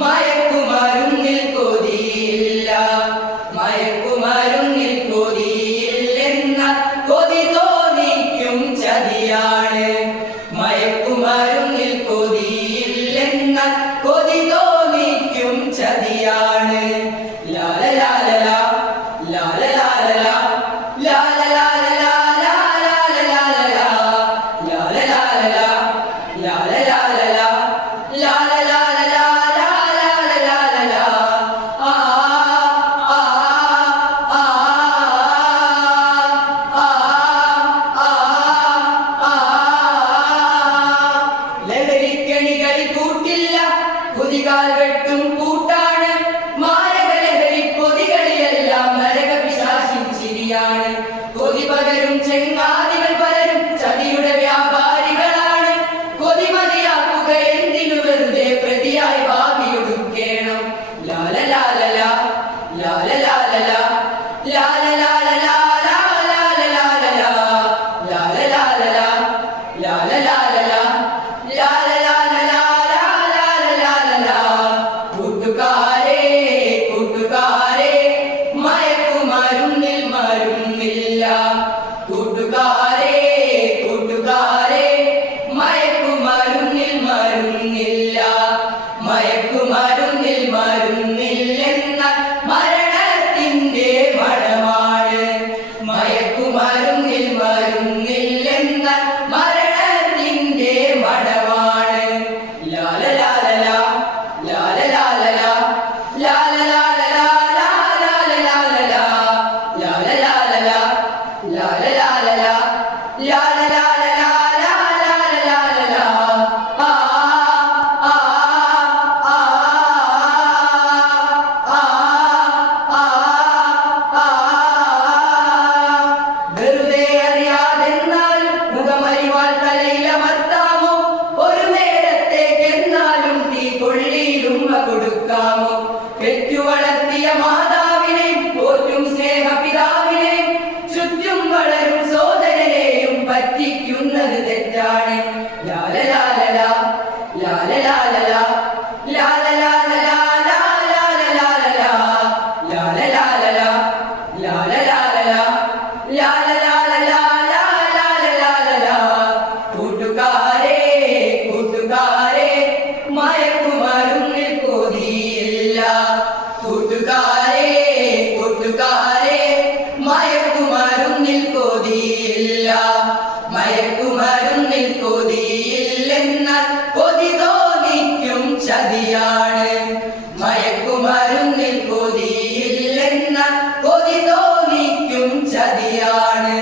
മയക്കുമരുന്നിൽ കൊതിയില്ല. മയക്കുമരുന്ന് കൂട്ടില്ല കുതികാൽ വെട്ടി കൈയാണ്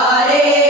Hare